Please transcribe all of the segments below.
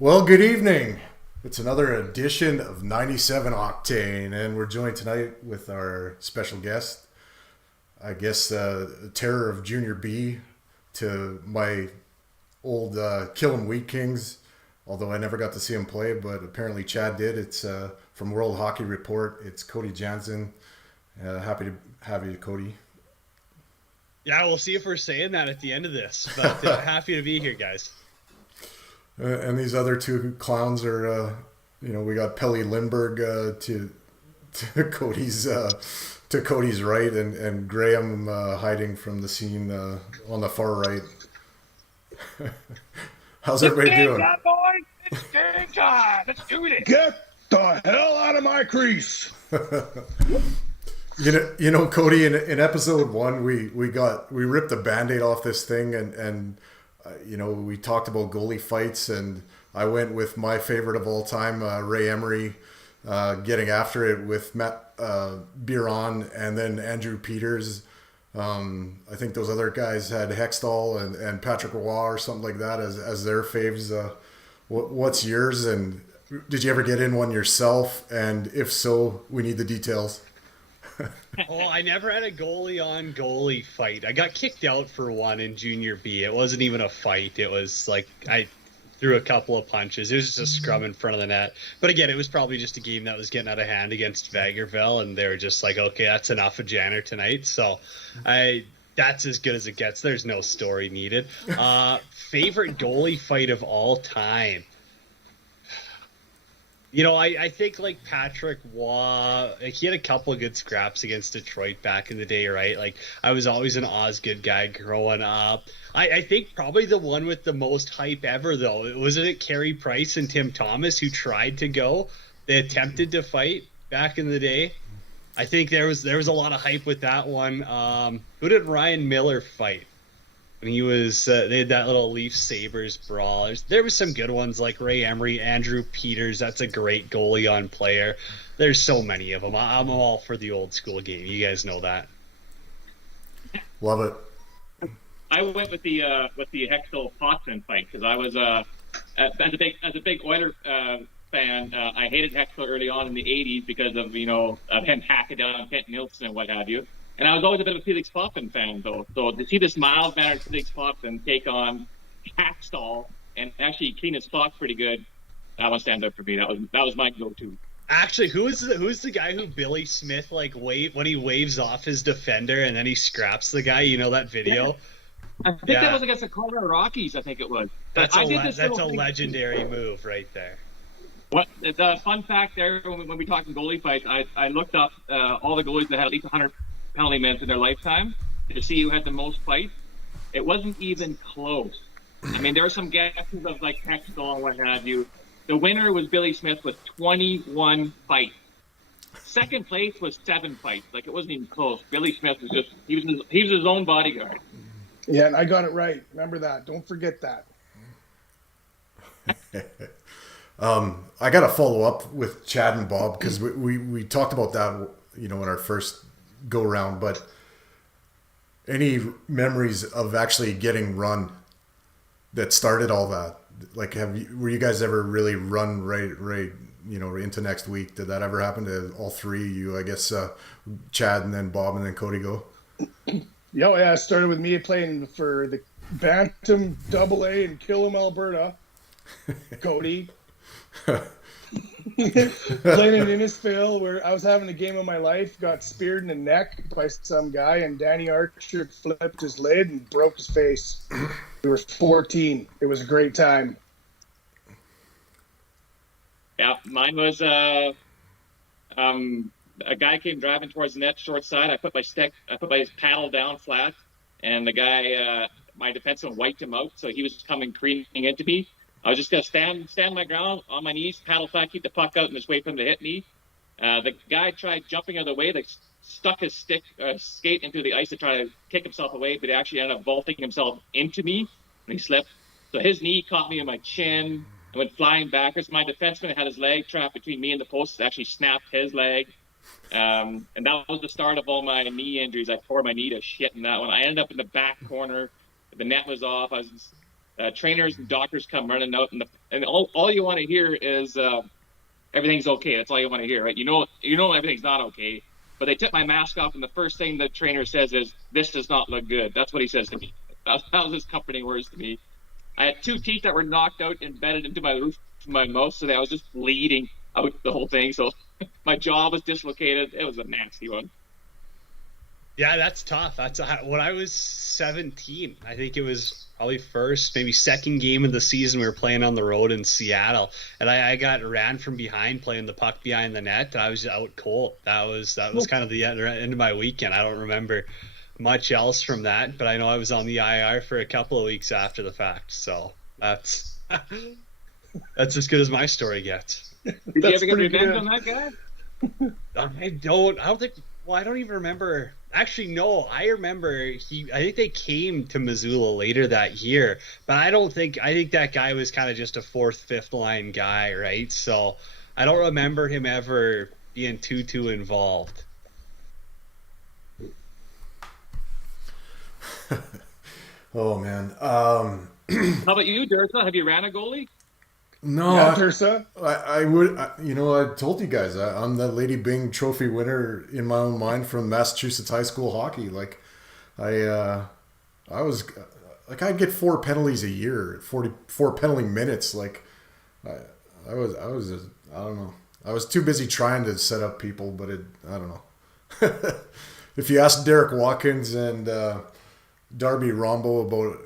Well, good evening. It's another edition of 97 Octane, and we're joined tonight with our special guest, I guess terror of Junior B to my old Killam Wheat Kings, although I never got to see him play, but apparently Chad did. It's from World Hockey Report. It's Cody Janzen. Happy to have you, Cody. Yeah, we'll see if we're saying that at the end of this, but happy to be here, guys. And these other two clowns are, we got Pelly Lindbergh to Cody's right, and Graham hiding from the scene on the far right. How's everybody doing? It's game time. Let's do this. Get the hell out of my crease. You know, Cody. In episode 1, we ripped the Band-Aid off this thing, and we talked about goalie fights, and I went with my favorite of all time, Ray Emery, getting after it with Matt Biron, and then Andrew Peters. I think those other guys had Hextall and Patrick Roy or something like that as their faves. What's yours, and did you ever get in one yourself? And if so, we need the details. Well, I never had a goalie fight. I got kicked out for one in Junior B. It wasn't even a fight. It was like I threw a couple of punches. It was just a scrum in front of the net. But again, it was probably just a game that was getting out of hand against Vagerville, and they were just like, okay, that's enough of Janner tonight. So that's as good as it gets. There's no story needed. Favorite goalie fight of all time. I think like Patrick Waugh, he had a couple of good scraps against Detroit back in the day, right? Like I was always an Osgood guy growing up. I think probably the one with the most hype ever, though, wasn't it Carey Price and Tim Thomas who tried to go? They attempted to fight back in the day. I think there was a lot of hype with that one. Who did Ryan Miller fight? When he was, they had that little Leaf Sabres brawl. There was some good ones like Ray Emery, Andrew Peters. That's a great goalie on player. There's so many of them. I'm all for the old school game. You guys know that. Love it. I went with the Hextall Potvin fight because I was as a big Oilers fan. I hated Hextall early on in the '80s because of him hacking down Kent Nilsson and what have you. And I was always a bit of a Felix Potvin fan, though. So to see this mild-mannered Felix Potvin take on Hextall and actually clean his clock pretty good, that one stands up for me. That was my go-to. Actually, who's the guy who Billy Smith when he waves off his defender and then he scraps the guy? You know that video? I think that was against the Colorado Rockies. I think it was. That's a legendary move right there. What the fun fact there when we talked goalie fights, I looked up all the goalies that had at least 100 penalty minutes in their lifetime to see who had the most fights. It wasn't even close. I mean, there were some guesses of like Hextall and what have you. The winner was Billy Smith with 21 fights. Second place was 7 fights. Like, it wasn't even close. Billy Smith was just he was his own bodyguard. Yeah, and I got it right. Remember that. Don't forget that. I got to follow up with Chad and Bob because we talked about that, in our first go round. But any memories of actually getting run that started all that? Like, were you guys ever really run right, into next week? Did that ever happen to all three of you? I guess Chad and then Bob and then Cody go. Yeah, it started with me playing for the Bantam AA in Killam, Alberta. Cody. Playing in Innisfail where I was having the game of my life, got speared in the neck by some guy, and Danny Archer flipped his lid and broke his face. We were 14. It was a great time. Yeah, mine was a guy came driving towards the net short side. I put my paddle down flat, and the guy, my defenseman, wiped him out, so he was coming creaming into me. I was just gonna stand my ground on my knees, paddle flat, keep the puck out, and just wait for him to hit me. The guy tried jumping out of the way, like stuck his skate into the ice to try to kick himself away, but he actually ended up vaulting himself into me, and he slipped. So his knee caught me in my chin. I went flying backwards. My defenseman had his leg trapped between me and the post. It actually snapped his leg. And that was the start of all my knee injuries. I tore my knee to shit in that one. I ended up in the back corner. The net was off. Trainers and doctors come running out, and all you want to hear is everything's okay. That's all you want to hear, right? You know everything's not okay. But they took my mask off, and the first thing the trainer says is, "This does not look good." That's what he says to me. That was his comforting words to me. I had 2 teeth that were knocked out, embedded into my roof of my mouth, so that I was just bleeding out the whole thing. So my jaw was dislocated. It was a nasty one. Yeah, that's tough. When I was 17, I think it was probably first, maybe second game of the season. We were playing on the road in Seattle, and I got ran from behind playing the puck behind the net, and I was out cold. That was kind of the end of my weekend. I don't remember much else from that, but I know I was on the IR for a couple of weeks after the fact. So that's as good as my story gets. Did you ever get revenge on that guy? I don't even remember. Actually, no, I remember I think they came to Missoula later that year, but I think that guy was kind of just a 4th, 5th line guy, right? So I don't remember him ever being too involved. Oh man. How about you, Dirsa? Have you ran a goalie? No, Yeah, Dirsa. I would. I told you guys I'm the Lady Byng trophy winner in my own mind from Massachusetts high school hockey. Like, I was like, I'd get 4 penalties a year, 44 penalty minutes. Like, I don't know. I was too busy trying to set up people, but I don't know. If you ask Derek Watkins and Darby Rombo about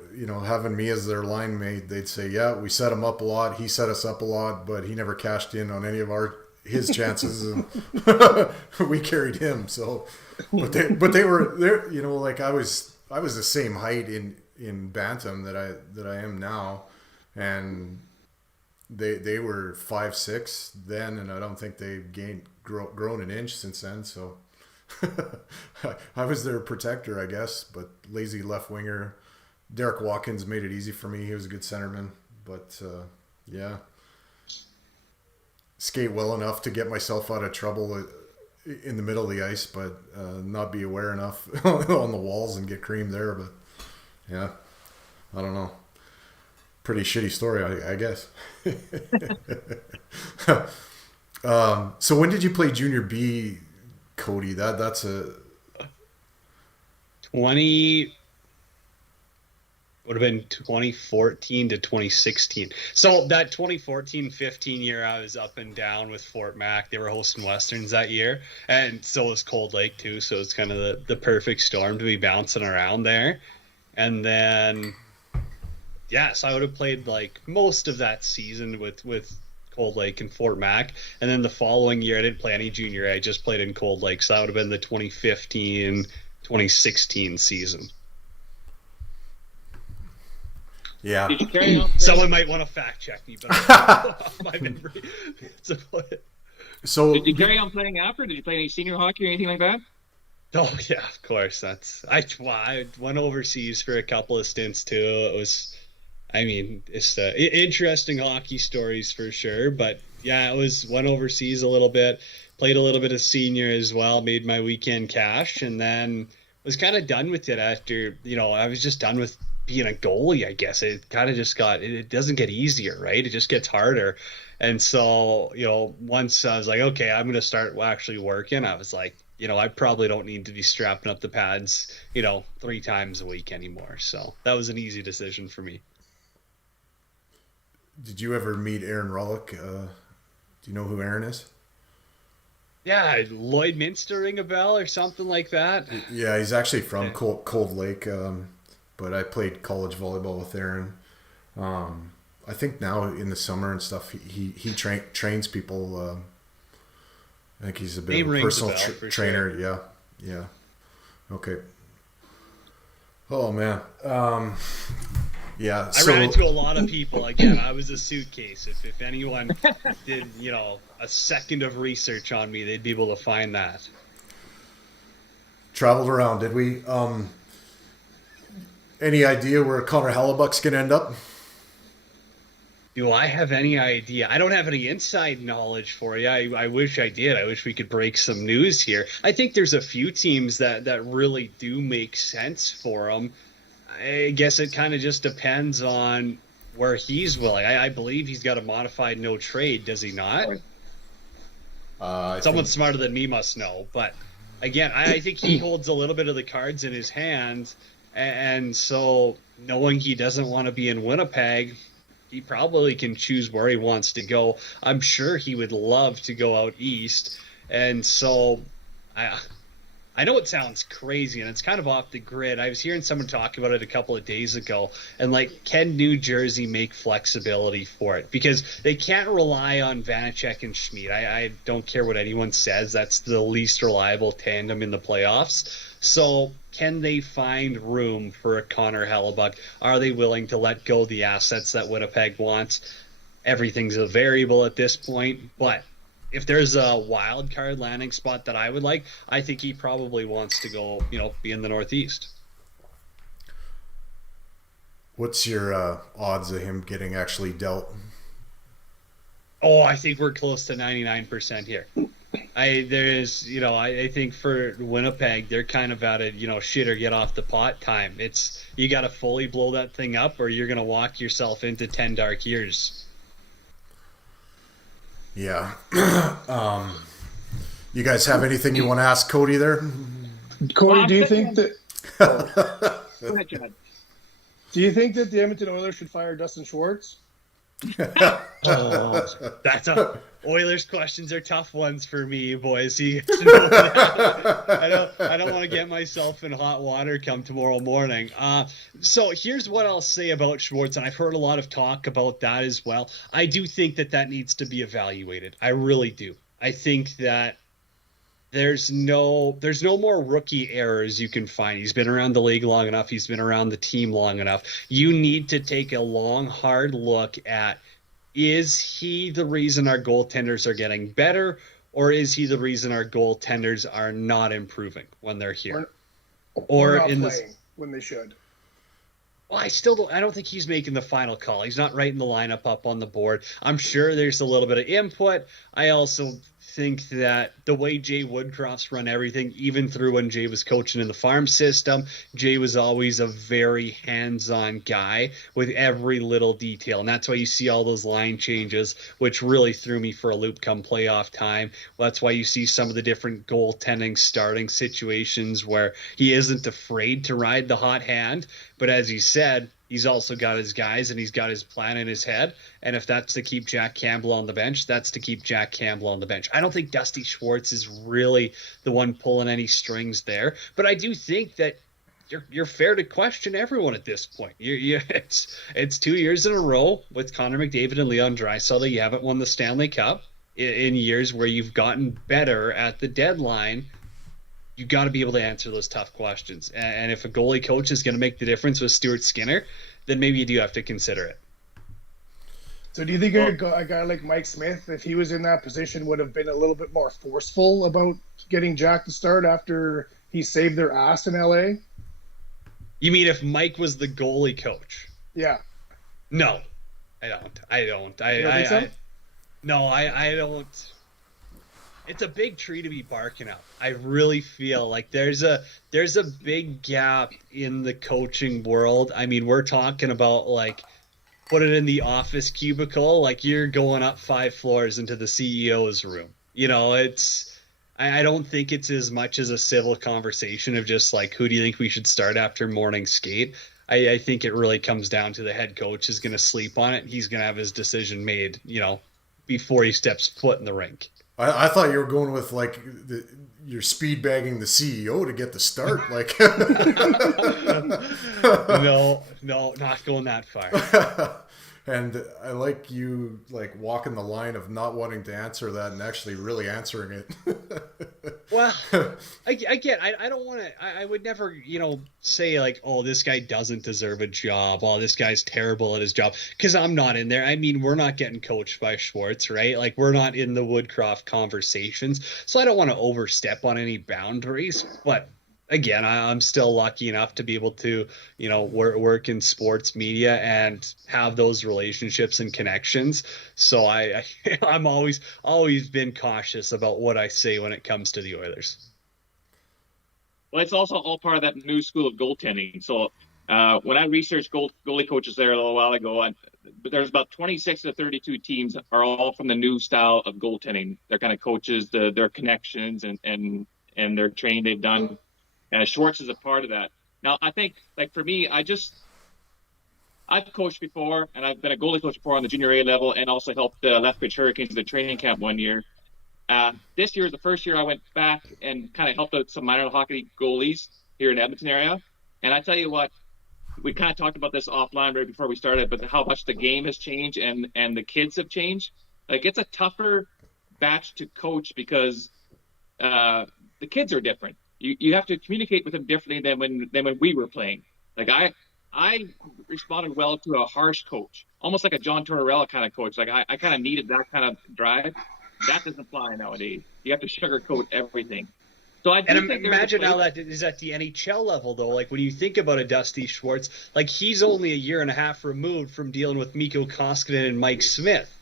having me as their line mate, they'd say, yeah, we set him up a lot, he set us up a lot, but he never cashed in on any of his chances, and we carried him. So but they were there, like I was the same height in Bantam that I am now, and they were 5'6" then, and I don't think they've grown an inch since then. So I was their protector, I guess, but lazy left winger. Derek Watkins made it easy for me. He was a good centerman, but yeah, skate well enough to get myself out of trouble in the middle of the ice, but not be aware enough on the walls and get creamed there. But yeah, I don't know. Pretty shitty story, I guess. So when did you play Junior B, Cody? That's a 20. would have been 2014 to 2016. So that 2014-15 year, I was up and down with Fort Mac. They were hosting Westerns that year, and so was Cold Lake too. So it's kind of the perfect storm to be bouncing around there. And then, so I would have played like most of that season with Cold Lake and Fort Mac. And then the following year, I didn't play any junior. I just played in Cold Lake. So that would have been the 2015-2016 season. Yeah. Did you carry on? Someone might want to fact check me, but my memory. So did you carry on playing after? Did you play any senior hockey or anything like that? Oh yeah, of course. I went overseas for a couple of stints too. It was, it's interesting hockey stories for sure. But yeah, went overseas a little bit, played a little bit of senior as well, made my weekend cash, and then was kind of done with it after. I was just done with being a goalie. I guess it kind of just it doesn't get easier, right? It just gets harder. And so, once I was like, okay, I'm going to start actually working, I was like, I probably don't need to be strapping up the pads, 3 times a week anymore. So that was an easy decision for me. Did you ever meet Aaron Rollick? Do you know who Aaron is? Yeah, Lloyd Minster ring a bell or something like that. Yeah, he's actually from Cold Lake. But I played college volleyball with Aaron. I think now in the summer and stuff, he trains people. I think he's a bit of a personal trainer. Sure. Yeah. Okay. Oh man. Yeah. I ran into a lot of people. Again, I was a suitcase. If anyone did, a second of research on me, they'd be able to find that. Traveled around, did we? Any idea where Connor Hellebuck's going to end up? Do I have any idea? I don't have any inside knowledge for you. I wish I did. I wish we could break some news here. I think there's a few teams that really do make sense for him. I guess it kind of just depends on where he's willing. I believe he's got a modified no trade, does he not? Someone smarter than me must know. But again, I think he holds a little bit of the cards in his hands. And so knowing he doesn't want to be in Winnipeg, he probably can choose where he wants to go. I'm sure he would love to go out east. And so I know it sounds crazy and it's kind of off the grid. I was hearing someone talk about it a couple of days ago. And can New Jersey make flexibility for it? Because they can't rely on Vanacek and Schmidt. I don't care what anyone says. That's the least reliable tandem in the playoffs. So can they find room for a Connor Hellebuck? Are they willing to let go the assets that Winnipeg wants? Everything's a variable at this point, but if there's a wild card landing spot that I would like, I think he probably wants to go, be in the Northeast. What's your odds of him getting actually dealt? Oh, I think we're close to 99% here. I think for Winnipeg, they're kind of at a, shit or get off the pot time. It's, you got to fully blow that thing up or you're going to walk yourself into 10 dark years. Yeah. You guys have anything you want to ask Cody there? Cody, do you think that... Go ahead, Chad. Do you think that the Edmonton Oilers should fire Dustin Schwartz? Oilers questions are tough ones for me, boys. I don't want to get myself in hot water come tomorrow morning. So here's what I'll say about Schwartz, and I've heard a lot of talk about that as well. I do think that needs to be evaluated. I really do. I think that there's no more rookie errors you can find. He's been around the league long enough. He's been around the team long enough. You need to take a long, hard look at, is he the reason our goaltenders are getting better, or is he the reason our goaltenders are not improving when they're here? Or not playing when they should. Well, I don't think he's making the final call. He's not writing the lineup up on the board. I'm sure there's a little bit of input. I also think that the way Jay Woodcroft's run everything, even through when Jay was coaching in the farm system, Jay was always a very hands-on guy with every little detail. And that's why you see all those line changes, which really threw me for a loop come playoff time. Well, that's why you see some of the different goaltending starting situations where he isn't afraid to ride the hot hand. But as you said, he's also got his guys and he's got his plan in his head. And if that's to keep Jack Campbell on the bench, that's to keep Jack Campbell on the bench. I don't think Dusty Schwartz is really the one pulling any strings there, but I do think that you're fair to question everyone at this point. It's 2 years in a row with Connor McDavid and Leon Draisaitl. You haven't won the Stanley Cup in years where you've gotten better at the deadline. You got to be able to answer those tough questions. And if a goalie coach is going to make the difference with Stuart Skinner, then maybe you do have to consider it. So do you think a guy like Mike Smith, if he was in that position, would have been a little bit more forceful about getting Jack to start after he saved their ass in LA? You mean if Mike was the goalie coach? Yeah. No, I don't. You don't think so? No, I don't. It's a big tree to be barking up. I really feel like there's a big gap in the coaching world. I mean, we're talking about like put it in the office cubicle, like you're going up 5 floors into the CEO's room. You know, I don't think it's as much as a civil conversation of just like, who do you think we should start after morning skate? I think it really comes down to the head coach is going to sleep on it. He's going to have his decision made, you know, before he steps foot in the rink. I thought you were going with like you're speed bagging the CEO to get the start. Like, no, not going that far. And I like you like walking the line of not wanting to answer that and actually really answering it. Well, I don't want to. I would never, you know, say like, oh, this guy doesn't deserve a job. Oh, this guy's terrible at his job, because I'm not in there. I mean, we're not getting coached by Schwartz, right? Like, we're not in the Woodcroft conversations, so I don't want to overstep on any boundaries. But again, I'm still lucky enough to be able to, you know, work in sports media and have those relationships and connections. So I'm always been cautious about what I say when it comes to the Oilers. Well, it's also all part of that new school of goaltending. So when I researched goalie coaches there a little while ago, there's about 26 to 32 teams are all from the new style of goaltending. Their kind of coaches, their connections and their training they've done. Schwartz is a part of that. Now, I think, like, for me, I've coached before, and I've been a goalie coach before on the junior A level and also helped Lethbridge Hurricanes at the training camp one year. This year is the first year I went back and kind of helped out some minor hockey goalies here in the Edmonton area. And I tell you what, we kind of talked about this offline right before we started, but how much the game has changed and the kids have changed. Like, it's a tougher batch to coach because the kids are different. You have to communicate with them differently than when we were playing. Like I responded well to a harsh coach, almost like a John Tortorella kind of coach. Like I kind of needed that kind of drive. That doesn't fly nowadays. You have to sugarcoat everything. So I do think imagine how that is at the NHL level, though. Like when you think about a Dusty Schwartz, like he's only a year and a half removed from dealing with Mikko Koskinen and Mike Smith.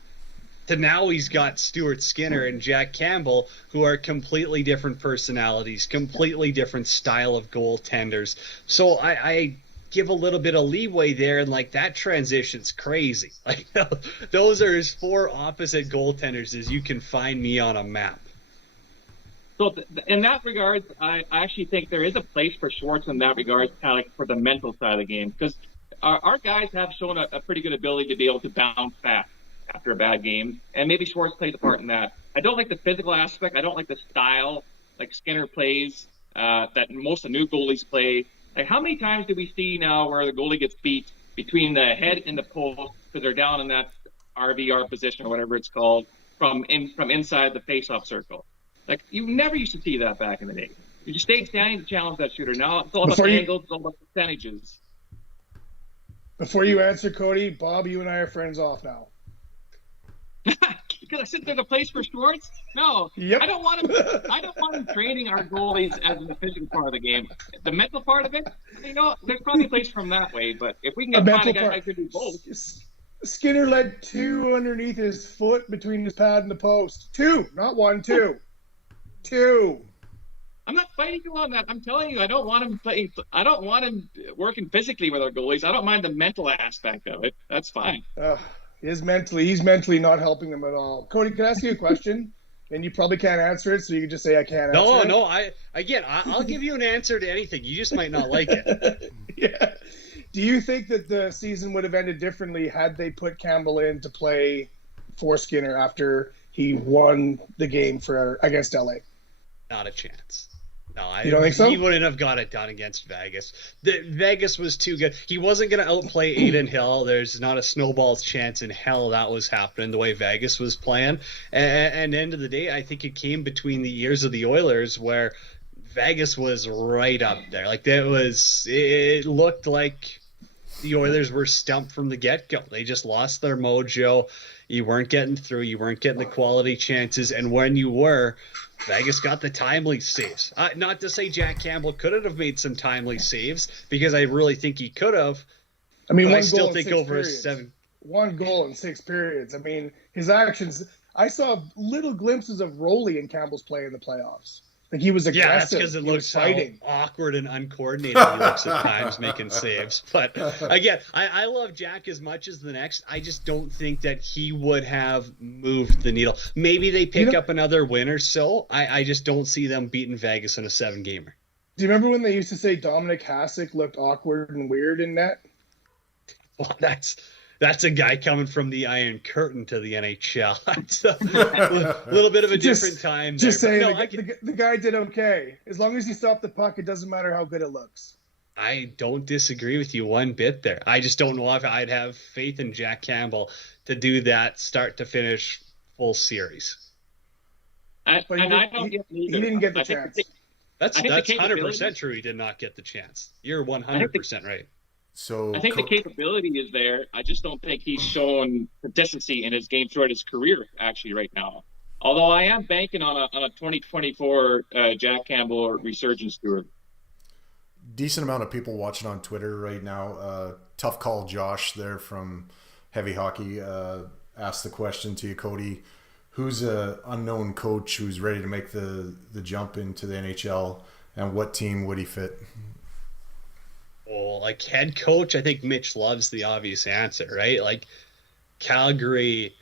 To now he's got Stuart Skinner and Jack Campbell, who are completely different personalities, completely different style of goaltenders. So I give a little bit of leeway there, and like that transition's crazy. Like those are as 4 opposite goaltenders as you can find me on a map. So in that regard, I actually think there is a place for Schwartz in that regard, kind of like for the mental side of the game, because our guys have shown a pretty good ability to be able to bounce back after a bad game, and maybe Schwartz played a part in that. I don't like the physical aspect. I don't like the style like Skinner plays, that most of the new goalies play. Like, how many times do we see now where the goalie gets beat between the head and the post because they're down in that RVR position or whatever it's called from inside the face-off circle? Like, you never used to see that back in the day. You just stayed standing to challenge that shooter. Now it's all about angles, it's all about percentages. Before you answer, Cody, Bob, you and I are friends off now. Because I said there's a place for Schwartz? No. Yep. I don't want him training our goalies as the physical part of the game. The mental part of it, you know, there's probably a place for him that way. But if we can find a guy that could do both. Skinner led 2 underneath his foot between his pad and the post. 2, not 1, 2. 2. I'm not fighting you on that. I'm telling you, I don't want him playing. I don't want him working physically with our goalies. I don't mind the mental aspect of it. That's fine. He's mentally not helping them at all. Cody, can I ask you a question? And you probably can't answer it, so you can just say I can't answer it. No. I'll give you an answer to anything. You just might not like it. Yeah. Do you think that the season would have ended differently had they put Campbell in to play Foreskinner after he won the game against LA? Not a chance. No, You don't think so? He wouldn't have got it done against Vegas. Vegas was too good. He wasn't going to outplay Adin Hill. There's not a snowball's chance in hell that was happening the way Vegas was playing. And end of the day, I think it came between the ears of the Oilers where Vegas was right up there. Like it looked like the Oilers were stumped from the get-go. They just lost their mojo. You weren't getting through. You weren't getting the quality chances. And when you were, Vegas got the timely saves. Not to say Jack Campbell couldn't have made some timely saves, because I really think he could have. I mean, I still think over one goal in 6 periods. I mean, his actions. I saw little glimpses of Roley and Campbell's play in the playoffs. Like, he was aggressive. Yeah, that's because it looks so awkward and uncoordinated. He looks at times making saves. But again, I love Jack as much as the next. I just don't think that he would have moved the needle. Maybe they pick up another win or so. I just don't see them beating Vegas in a 7-gamer. Do you remember when they used to say Dominic Hasek looked awkward and weird in net? Well, that's a guy coming from the Iron Curtain to the NHL. That's a little bit of a different time. Just saying, the guy did okay. As long as he stopped the puck, it doesn't matter how good it looks. I don't disagree with you one bit there. I just don't know if I'd have faith in Jack Campbell to do that start to finish full series. I don't get he didn't get the chance. That's 100% true. He did not get the chance. You're 100% right. So I think the capability is there. I just don't think he's shown consistency in his game throughout his career, actually, right now. Although I am banking on a 2024 Jack Campbell resurgence tour. Decent amount of people watching on Twitter right now. Tough Call Josh there from Heavy Hockey asked the question to you, Cody. Who's an unknown coach who's ready to make the jump into the NHL, and what team would he fit? Well, like head coach, I think Mitch Love's the obvious answer, right? Like Calgary,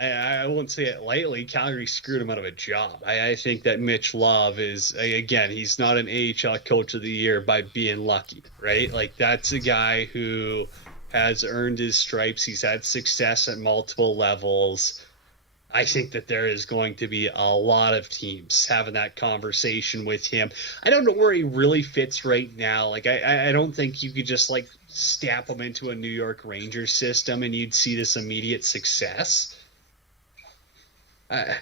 I won't say it lightly, Calgary screwed him out of a job. I think that Mitch Love is, again, he's not an AHL coach of the year by being lucky, right? Like that's a guy who has earned his stripes. He's had success at multiple levels. I think that there is going to be a lot of teams having that conversation with him. I don't know where he really fits right now. Like, I don't think you could just, like, stamp him into a New York Rangers system and you'd see this immediate success. I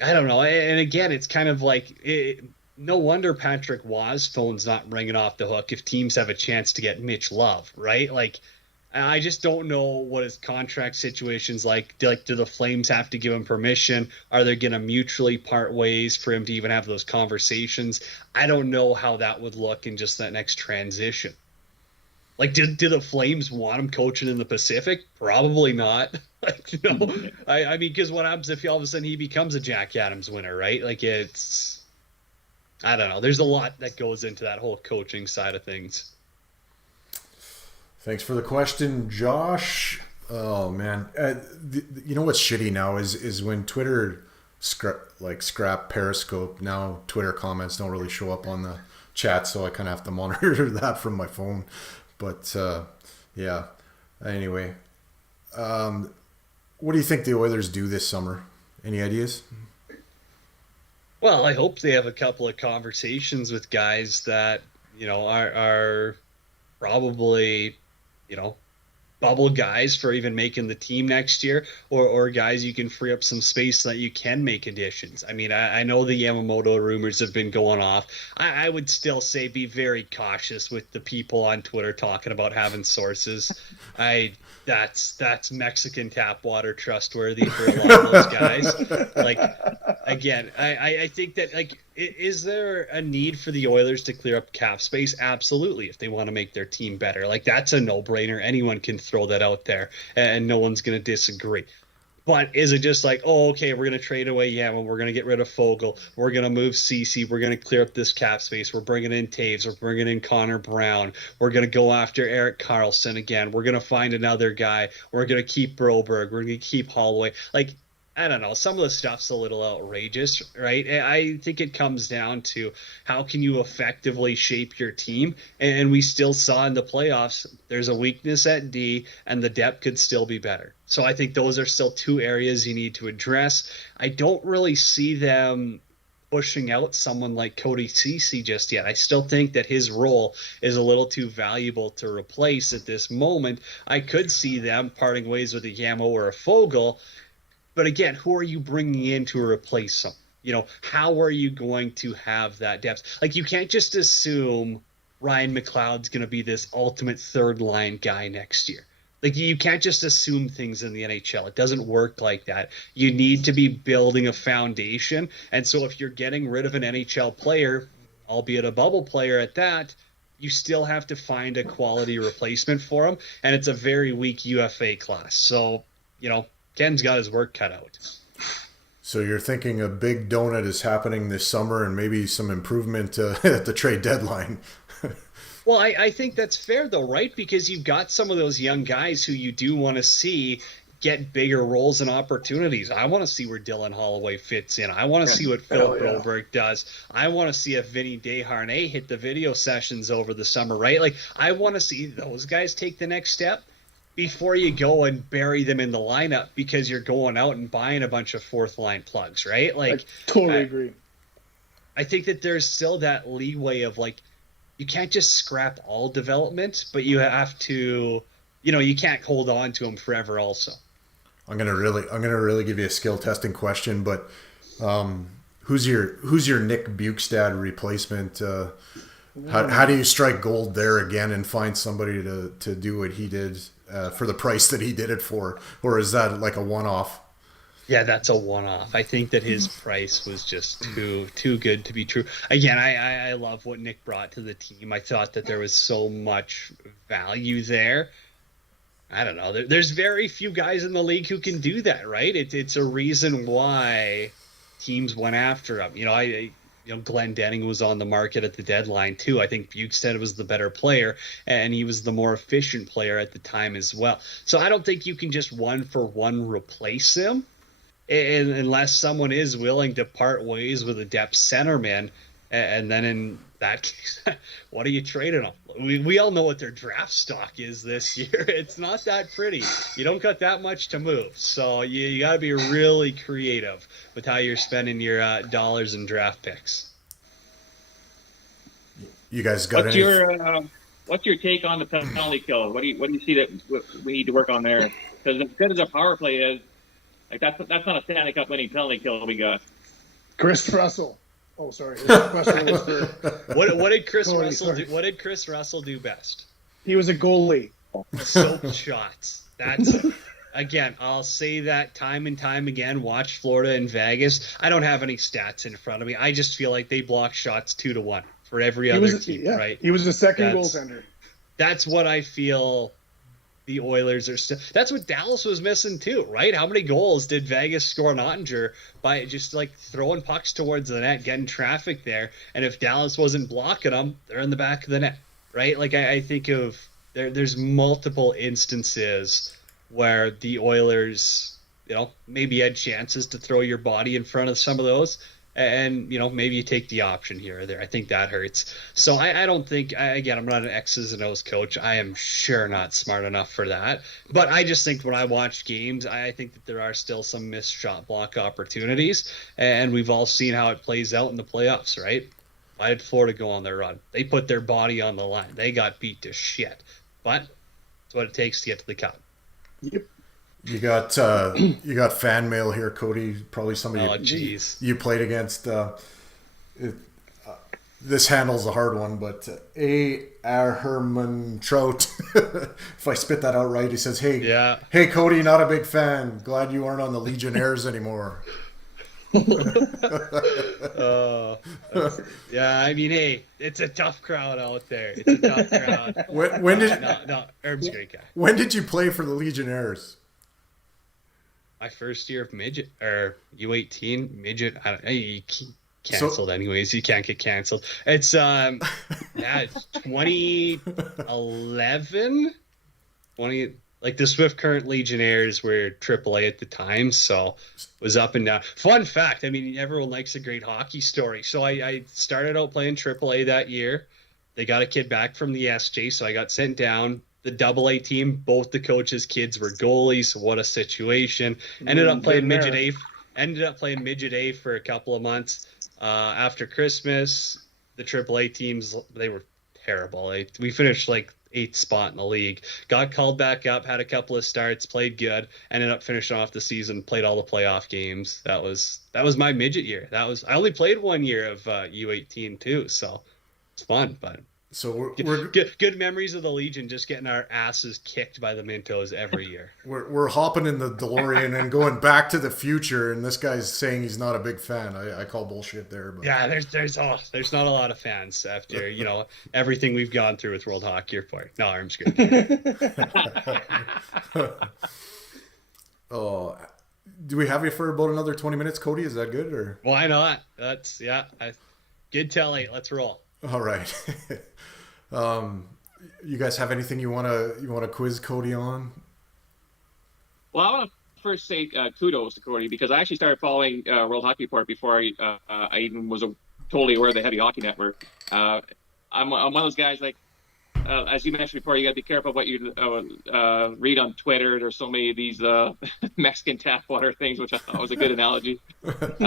don't know. And again, it's kind of like, no wonder Patrick Waugh's phone's not ringing off the hook if teams have a chance to get Mitch Love, right? Like, I just don't know what his contract situation's like. Do the Flames have to give him permission? Are they going to mutually part ways for him to even have those conversations? I don't know how that would look in just that next transition. Like, do the Flames want him coaching in the Pacific? Probably not. Like, no. I mean, because what happens if all of a sudden he becomes a Jack Adams winner, right? Like, it's... I don't know. There's a lot that goes into that whole coaching side of things. Thanks for the question, Josh. Oh man, you know what's shitty now is when Twitter scrap Periscope. Now Twitter comments don't really show up on the chat, so I kind of have to monitor that from my phone. But yeah. Anyway, what do you think the Oilers do this summer? Any ideas? Well, I hope they have a couple of conversations with guys that are probably. Bubble guys for even making the team next year, or guys you can free up some space so that you can make additions. I mean, I know the Yamamoto rumors have been going off. I would still say be very cautious with the people on Twitter talking about having sources. That's Mexican tap water trustworthy for a lot of those guys. Like, again, I think that, like, is there a need for the Oilers to clear up cap space? Absolutely, if they want to make their team better. Like, that's a no-brainer. Anyone can throw that out there, and no one's going to disagree. But is it just like, oh, okay, we're going to trade away Yama, we're going to get rid of Fogle, we're going to move Cece, we're going to clear up this cap space, we're bringing in Taves, we're bringing in Connor Brown, we're going to go after Erik Karlsson again, we're going to find another guy, we're going to keep Broberg, we're going to keep Holloway. Like, I don't know. Some of the stuff's a little outrageous, right? I think it comes down to how can you effectively shape your team. And we still saw in the playoffs, there's a weakness at D, and the depth could still be better. So I think those are still two areas you need to address. I don't really see them pushing out someone like Cody Janzen just yet. I still think that his role is a little too valuable to replace at this moment. I could see them parting ways with a Yamo or a Fogel. But again, who are you bringing in to replace them? You know, how are you going to have that depth? Like, you can't just assume Ryan McLeod's going to be this ultimate third line guy next year. Like, you can't just assume things in the NHL. It doesn't work like that. You need to be building a foundation. And so if you're getting rid of an NHL player, albeit a bubble player at that, you still have to find a quality replacement for him. And it's a very weak UFA class. So, you know, Ken's got his work cut out. So you're thinking a big donut is happening this summer and maybe some improvement at the trade deadline. Well, I think that's fair, though, right? Because you've got some of those young guys who you do want to see get bigger roles and opportunities. I want to see where Dylan Holloway fits in. I want to see what Phil Broberg does. I want to see if Vinny Desharnais hit the video sessions over the summer, right? Like, I want to see those guys take the next step before you go and bury them in the lineup because you're going out and buying a bunch of fourth line plugs, right? Like, I totally agree. I think that there's still that leeway of, like, you can't just scrap all development, but you have to, you know, you can't hold on to them forever also. I'm gonna really give you a skill testing question, but who's your Nick Bukestad replacement? How do you strike gold there again and find somebody to do what he did for the price that he did it for? Or is that like a one-off? Yeah, that's a one-off. I think that his price was just too good to be true. Again, I love what Nick brought to the team. I thought that there was so much value there. I don't know. There's very few guys in the league who can do that, right? It's a reason why teams went after him. You know, Glenn Denning was on the market at the deadline too. I think Bukestad was the better player, and he was the more efficient player at the time as well. So I don't think you can just one-for-one replace him unless someone is willing to part ways with a depth centerman. And then in that case, what are you trading them? We all know what their draft stock is this year. It's not that pretty. You don't got that much to move. So you got to be really creative with how you're spending your dollars and draft picks. You guys got what's your take on the penalty kill? What do you see that we need to work on there? Because as good as a power play is, like that's not a Stanley Cup winning penalty kill we got. Chris Russell. Oh, sorry. His question was for what did Chris Russell do? What did Chris Russell do best? He was a goalie. Soap shots. That's again. I'll say that time and time again. Watch Florida and Vegas. I don't have any stats in front of me. I just feel like they block shots 2-1 for every other team. Yeah, right? He was the second goaltender. That's what I feel. The Oilers are still. That's what Dallas was missing too, right? How many goals did Vegas score on Ottinger by just like throwing pucks towards the net, getting traffic there? And if Dallas wasn't blocking them, they're in the back of the net, right? Like I think of there's multiple instances where the Oilers, you know, maybe had chances to throw your body in front of some of those. And, you know, maybe you take the option here or there. I think that hurts. So I don't think, again, I'm not an X's and O's coach. I am sure not smart enough for that. But I just think when I watch games, I think that there are still some missed shot block opportunities. And we've all seen how it plays out in the playoffs, right? Why did Florida go on their run? They put their body on the line. They got beat to shit. But it's what it takes to get to the cup. Yep. You got fan mail here, Cody. Probably somebody you played against. This handle's a hard one, but Herman Trout. If I spit that out right, he says, "Hey, Cody, not a big fan. Glad you aren't on the Legionnaires anymore." Yeah, I mean, hey, it's a tough crowd out there. It's a tough crowd. Herb's a great guy. When did you play for the Legionnaires? My first year of midget or U18 midget. You canceled anyways. You can't get canceled. It's it's 2011. Like the Swift Current Legionnaires were AAA at the time, so was up and down. Fun fact, I mean, everyone likes a great hockey story. So I started out playing AAA that year. They got a kid back from the SJ, so I got sent down. The AA team, both the coaches' kids were goalies. What a situation. Ended up playing midget A for a couple of months. After Christmas, the AAA teams, they were terrible. We finished like 8th spot in the league. Got called back up, had a couple of starts, played good, ended up finishing off the season, played all the playoff games. That was my midget year. I only played 1 year of U18 too, so it's fun, but so we're good memories of the Legion, just getting our asses kicked by the Mintos every year. We're hopping in the DeLorean and going back to the future, and this guy's saying he's not a big fan. I call bullshit there. But. Yeah, there's not a lot of fans after everything we've gone through with World Hockey Report. No, I'm just kidding. Oh, do we have you for about another 20 minutes, Cody? Is that good or? Why not? That's good till 8. Let's roll. All right. You guys have anything you want to quiz Cody on? Well, I want to first say kudos to Cody, because I actually started following World Hockey Report before I even was totally aware of the Heavy Hockey Network. I'm one of those guys, like, as you mentioned before, you got to be careful what you read on Twitter. There's so many of these Mexican tap water things, which I thought was a good analogy. But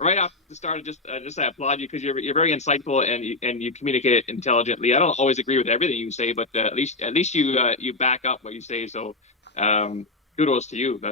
right off the start, I applaud you, because you're very insightful and you communicate it intelligently. I don't always agree with everything you say, but at least you back up what you say. So kudos to you.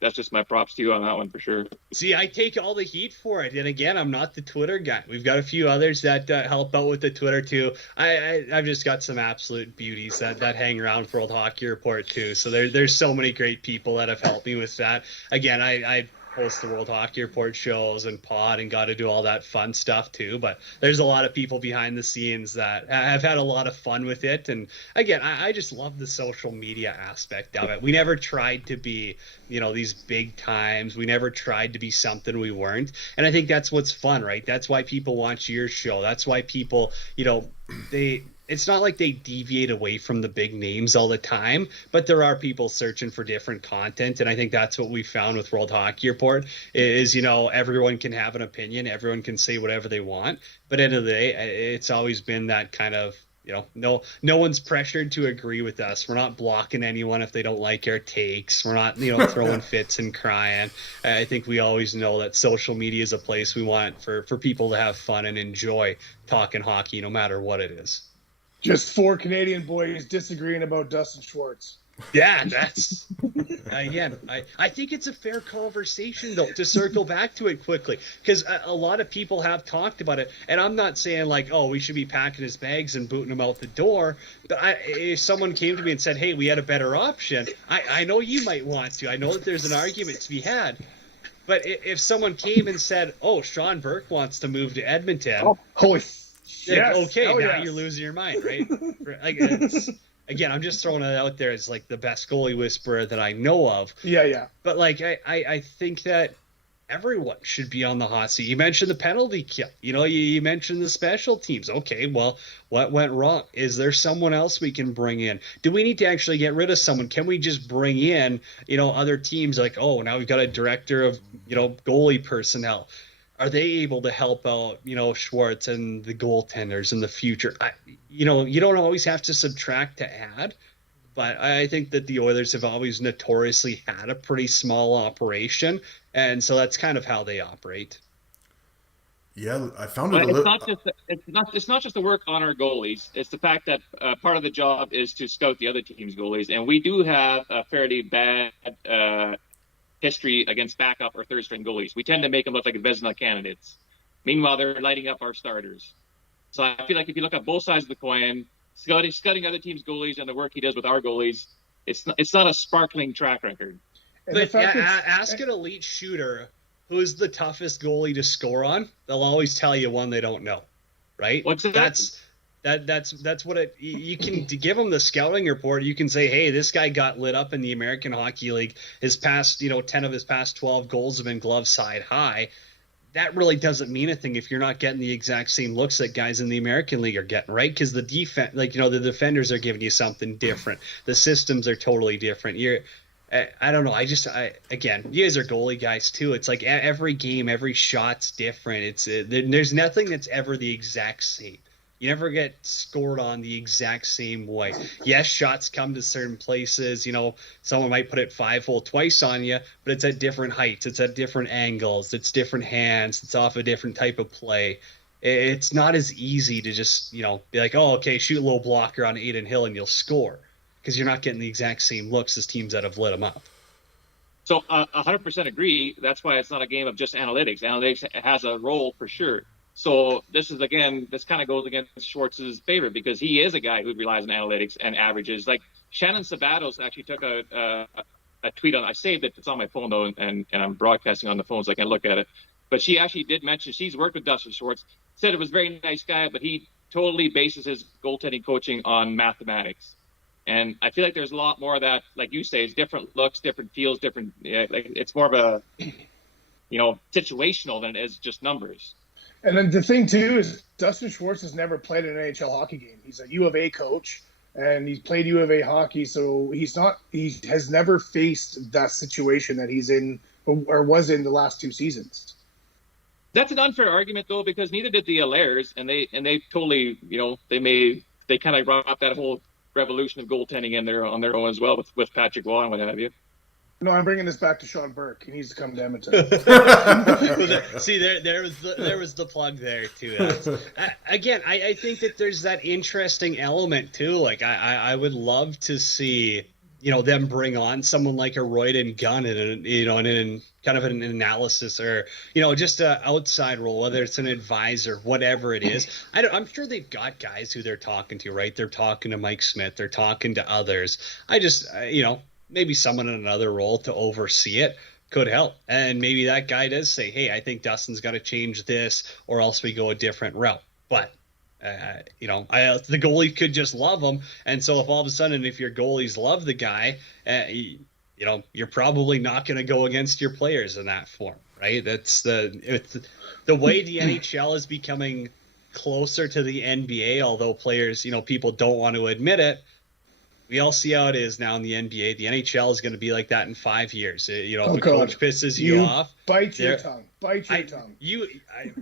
That's just my props to you on that one for sure. See, I take all the heat for it, and again, I'm not the Twitter guy. We've got a few others that help out with the Twitter too. I've just got some absolute beauties that hang around for World Hockey Report too. So there's so many great people that have helped me with that. Again, I host the World Hockey Report shows and pod and got to do all that fun stuff too, but there's a lot of people behind the scenes that have had a lot of fun with it. And again, I just love the social media aspect of it. We never tried to be these big times. We never tried to be something we weren't, and I think that's what's fun, right? That's why people watch your show. That's why people it's not like they deviate away from the big names all the time, but there are people searching for different content. And I think that's what we found with World Hockey Report is, everyone can have an opinion. Everyone can say whatever they want. But at the end of the day, it's always been that kind of, no one's pressured to agree with us. We're not blocking anyone if they don't like our takes. We're not, throwing fits and crying. I think we always know that social media is a place we want for people to have fun and enjoy talking hockey, no matter what it is. Just 4 Canadian boys disagreeing about Dustin Schwartz. Yeah, that's again. I think it's a fair conversation though, to circle back to it quickly, because a lot of people have talked about it, and I'm not saying like, oh, we should be packing his bags and booting him out the door. But if someone came to me and said, hey, we had a better option, I know you might want to. I know that there's an argument to be had. But if someone came and said, oh, Sean Burke wants to move to Edmonton, holy. Yes. Okay, now you're losing your mind, right? Like, again, I'm just throwing it out there as like the best goalie whisperer that I know of. Yeah. But like, I think that everyone should be on the hot seat. You mentioned the penalty kill. You mentioned the special teams. Okay, well, what went wrong? Is there someone else we can bring in? Do we need to actually get rid of someone? Can we just bring in, other teams like, oh, now we've got a director of, goalie personnel. Are they able to help out, Schwartz and the goaltenders in the future? You don't always have to subtract to add, but I think that the Oilers have always notoriously had a pretty small operation, and so that's kind of how they operate. Yeah, I found it a little. It's not just the work on our goalies. It's the fact that part of the job is to scout the other team's goalies, and we do have a fairly bad history against backup or third string goalies. We tend to make them look like Vezina candidates. Meanwhile, they're lighting up our starters. So I feel like if you look at both sides of the coin, scouting other teams' goalies and the work he does with our goalies, it's not a sparkling track record. But ask an elite shooter who's the toughest goalie to score on. They'll always tell you one they don't know, right? What's that? That's what it. You can give them the scouting report. You can say, hey, this guy got lit up in the American Hockey League. His past, 10 of his past 12 goals have been glove side high. that really doesn't mean a thing if you're not getting the exact same looks that guys in the American League are getting, right? Because the defense, like, the defenders are giving you something different. The systems are totally different. I don't know. Again, you guys are goalie guys too. It's like every game, every shot's different. There's nothing that's ever the exact same. You never get scored on the exact same way. Yes, shots come to certain places. Someone might put it 5-hole twice on you, but it's at different heights. It's at different angles. It's different hands. It's off a different type of play. It's not as easy to just, be like, oh, okay, shoot a low blocker on Aiden Hill and you'll score, because you're not getting the exact same looks as teams that have lit them up. So 100% agree. That's why it's not a game of just analytics. Analytics has a role for sure. So this kind of goes against Schwartz's favor, because he is a guy who relies on analytics and averages. Like Shannon Sabatos actually took a tweet on. I saved it. It's on my phone though, and I'm broadcasting on the phone so I can look at it. But she actually did mention she's worked with Dustin Schwartz. Said it was a very nice guy, but he totally bases his goaltending coaching on mathematics. And I feel like there's a lot more of that, like you say, it's different looks, different feels, different. Like it's more of a situational than it is just numbers. And then the thing, too, is Dustin Schwartz has never played an NHL hockey game. He's a U of A coach, and he's played U of A hockey, so he has never faced that situation that he's in or was in the last 2 seasons. That's an unfair argument, though, because neither did the Alaires, and they totally, they kind of brought up that whole revolution of goaltending on their own as well with Patrick Waugh and what have you. No, I'm bringing this back to Sean Burke. He needs to come to Edmonton. See, there was the plug there too. Again, I think that there's that interesting element too. Like I would love to see them bring on someone like a Royden Gunn in kind of an analysis or just an outside role, whether it's an advisor, whatever it is. I'm sure they've got guys who they're talking to, right? They're talking to Mike Schmidt. They're talking to others. I just maybe someone in another role to oversee it could help. And maybe that guy does say, hey, I think Dustin's got to change this or else we go a different route. But, the goalie could just love him. And so if all of a sudden, if your goalies love the guy, you're probably not going to go against your players in that form, right? That's the way the NHL is becoming closer to the NBA, although players, people don't want to admit it. We all see how it is now in the NBA. The NHL is going to be like that in 5 years. If a coach pisses you off, bite your tongue.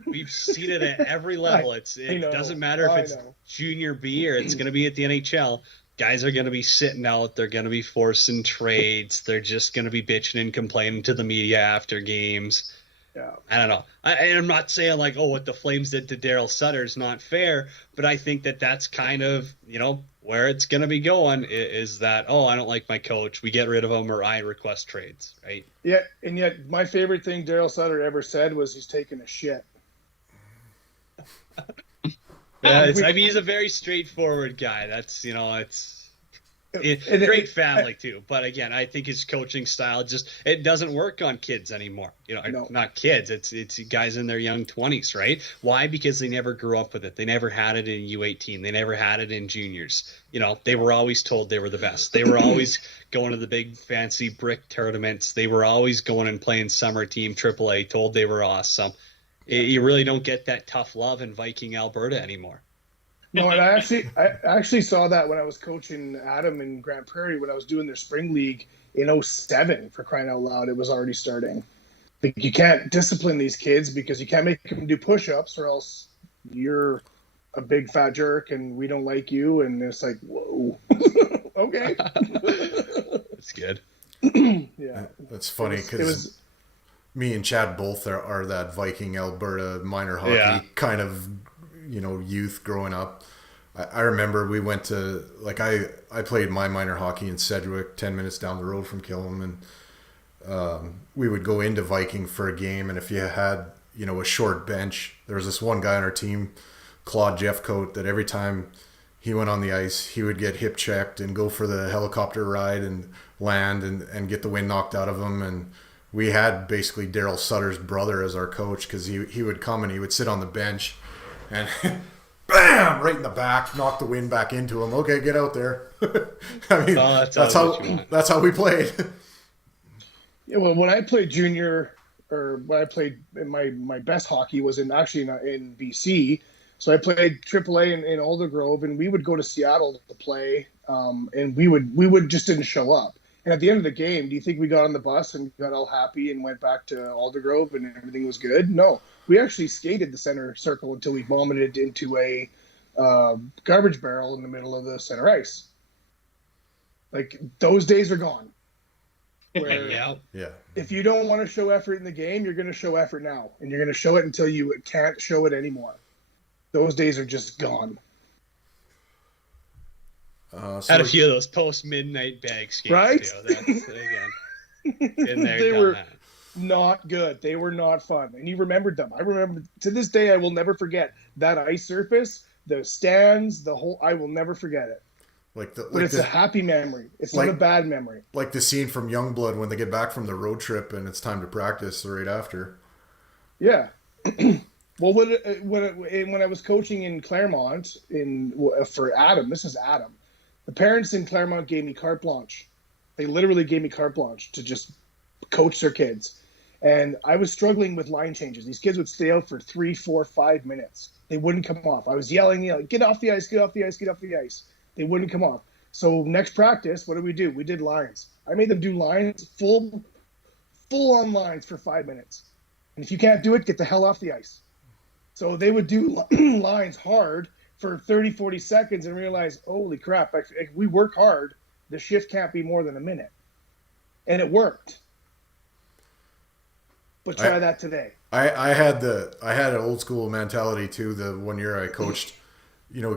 We've seen it at every level. It doesn't matter if it's junior B or it's going to be at the NHL. Guys are going to be sitting out. They're going to be forcing trades. They're just going to be bitching and complaining to the media after games. Yeah. I don't know. I'm not saying like, what the Flames did to Daryl Sutter is not fair, but I think that that's kind of, where it's going to be going is that, I don't like my coach. We get rid of him or I request trades, right? Yeah, and yet my favorite thing Daryl Sutter ever said was he's taking a shit. Yeah, he's a very straightforward guy. That's, great family too, but again, I think his coaching style it doesn't work on kids anymore. No. Not kids. It's guys in their young 20s, right? Why? Because they never grew up with it. They never had it in U18. They never had it in juniors. They were always told they were the best. They were always going to the big fancy brick tournaments. They were always going and playing summer team AAA, told they were awesome. You really don't get that tough love in Viking Alberta anymore. No, and I actually saw that when I was coaching Adam in Grand Prairie when I was doing their spring league in 2007, for crying out loud. It was already starting. Like, you can't discipline these kids because you can't make them do push-ups or else you're a big fat jerk and we don't like you. And it's like, whoa, okay. That's good. Yeah. That's funny because me and Chad both are that Viking Alberta minor hockey kind of youth growing up. I remember we went to, I played my minor hockey in Sedgwick, 10 minutes down the road from Killam, and we would go into Viking for a game, and if you had a short bench, there was this one guy on our team, Claude Jeffcoat, that every time he went on the ice he would get hip checked and go for the helicopter ride and land and get the wind knocked out of him. And we had basically Daryl Sutter's brother as our coach, because he would come and he would sit on the bench and bam, right in the back, knock the wind back into him. Okay, get out there. I mean, that's how we played. Yeah, well, when I played junior or when I played my best hockey was in BC. So I played AAA in Aldergrove, and we would go to Seattle to play, and we would just didn't show up. And at the end of the game, do you think we got on the bus and got all happy and went back to Aldergrove and everything was good? No, we actually skated the center circle until we vomited into a garbage barrel in the middle of the center ice. Like, those days are gone. Where yeah. If you don't want to show effort in the game, you're going to show effort now, and you're going to show it until you can't show it anymore. Those days are just gone. Had a few of those post-midnight bag skates, right? Too. That's, again, been there, they done were that. not good. They were not fun, and you remembered them. I remember, to this day, I will never forget that ice surface, the stands, the whole. I will never forget it. But it's a happy memory. It's not a bad memory. Like the scene from Youngblood when they get back from the road trip and it's time to practice right after. Yeah. Well, when I was coaching in Claremont for Adam, this is Adam. The parents in Claremont gave me carte blanche. They literally gave me carte blanche to just coach their kids. And I was struggling with line changes. These kids would stay out for 3, 4, 5 minutes. They wouldn't come off. I was yelling, get off the ice, get off the ice, get off the ice. They wouldn't come off. So next practice, what did we do? We did lines. I made them do lines, full on lines for 5 minutes. And if you can't do it, get the hell off the ice. So they would do lines hard for 30, 40 seconds and realize, holy crap, if we work hard, the shift can't be more than a minute. And it worked. But try that today. I had an old school mentality too. The 1 year I coached,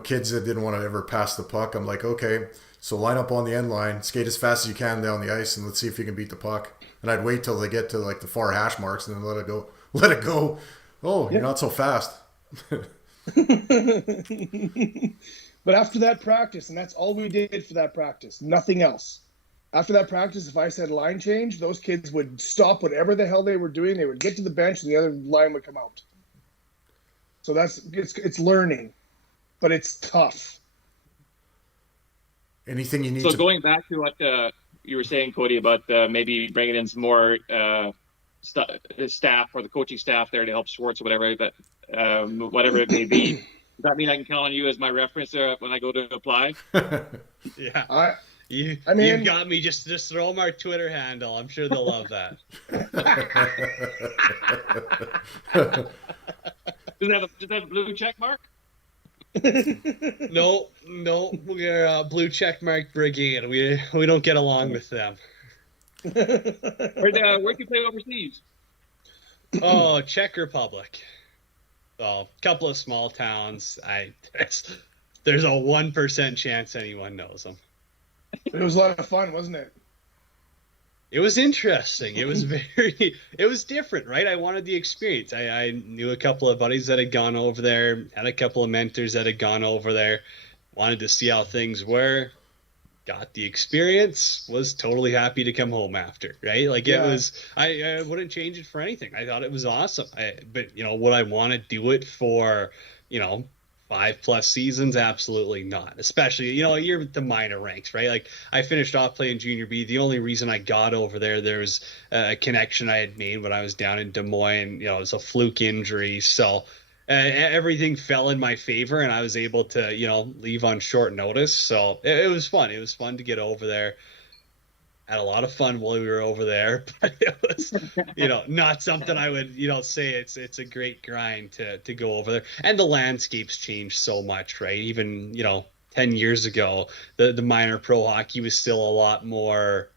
kids that didn't want to ever pass the puck. I'm like, okay, so line up on the end line, skate as fast as you can down the ice, and let's see if you can beat the puck. And I'd wait till they get to like the far hash marks and then let it go. Oh, you're not so fast. But after that practice, and that's all we did for that practice, nothing else. After that practice, if I said line change, those kids would stop whatever the hell they were doing. They would get to the bench, and the other line would come out. So it's learning, but it's tough. Anything you need. So going back to what you were saying, Cody, about maybe bringing in some more staff or the coaching staff there to help Schwartz or whatever, but whatever it may be. Does that mean I can count on you as my reference when I go to apply? Yeah. You got me. Just throw them our Twitter handle. I'm sure they'll love that. Does it have a blue check mark? No, we're a blue check mark brigade. We don't get along with them. Where'd you play overseas? Oh, Czech Republic. So, a couple of small towns. There's a 1% chance anyone knows them. It was a lot of fun, wasn't it? It was interesting. It was it was different, right? I wanted the experience. I knew a couple of buddies that had gone over there, had a couple of mentors that had gone over there, wanted to see how things were, got the experience, was totally happy to come home after, right? Like it was, I wouldn't change it for anything. I thought it was awesome. But would I want to do it for, 5+ seasons? Absolutely not. Especially, you're at the minor ranks, right? Like I finished off playing junior B. The only reason I got over there was a connection I had made when I was down in Des Moines. It was a fluke injury. So everything fell in my favor and I was able to, leave on short notice. So it was fun. It was fun to get over there. Had a lot of fun while we were over there, but it was, not something I would, say it's a great grind to go over there. And the landscape's changed so much, right? Even, 10 years ago, the minor pro hockey was still a lot more,